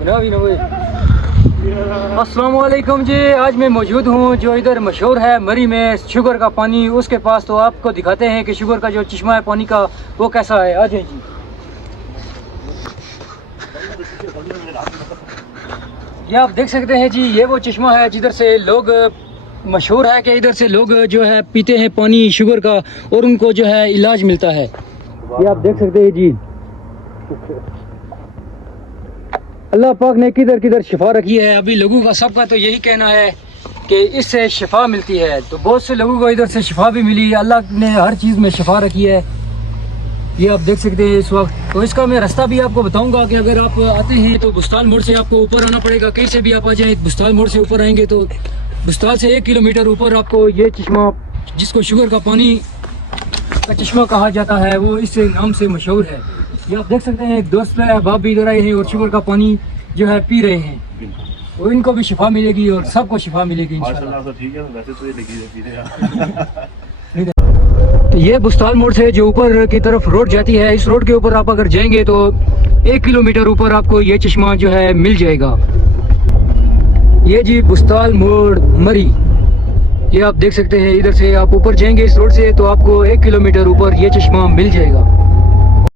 अस्सलाम वालेकुम जी। आज मैं मौजूद हूँ जो इधर मशहूर है मरी में शुगर का पानी, उसके पास। तो आपको दिखाते हैं कि शुगर का जो चश्मा है पानी का वो कैसा है। आ जाइए जी। ये आप देख सकते हैं जी, ये वो चश्मा है जिधर से लोग, मशहूर है कि इधर से लोग जो है पीते हैं पानी शुगर का और उनको जो है इलाज मिलता है। ये आप देख सकते हैं जी। अल्लाह पाक ने किधर किधर शिफा रखी है। अभी लोगों का सबका तो यही कहना है कि इससे शिफा मिलती है, तो बहुत से लोगों को इधर से शिफा भी मिली। अल्लाह ने हर चीज़ में शिफा रखी है। ये आप देख सकते हैं इस वक्त। तो इसका मैं रास्ता भी आपको बताऊंगा कि अगर आप आते हैं तो बुस्ताल मोड़ से आपको ऊपर आना पड़ेगा। कहीं से भी आप आ जाएँ, बुस्ताल मोड़ से ऊपर आएंगे तो बुस्ताल से 1 किलोमीटर ऊपर आपको ये चश्मा, जिसको शुगर का पानी का चश्मा कहा जाता है, वो इस नाम से मशहूर है। ये आप देख सकते हैं, एक दोस्त है, बाप भी इधर आए हैं और शुगर का पानी जो है पी रहे हैं, और इनको भी शिफा मिलेगी और सबको शिफा मिलेगी इंशाल्लाह। ठीक है, वैसे तो ये लगी रहती है। तो ये बुस्ताल मोड़ से जो ऊपर की तरफ रोड जाती है, इस रोड के ऊपर आप अगर जाएंगे तो 1 किलोमीटर ऊपर आपको ये चश्मा जो है मिल जाएगा। ये जी बुस्ताल मोड़ मरी, ये आप देख सकते हैं। इधर से आप ऊपर जाएंगे इस रोड से तो आपको 1 किलोमीटर ऊपर ये चश्मा मिल जाएगा।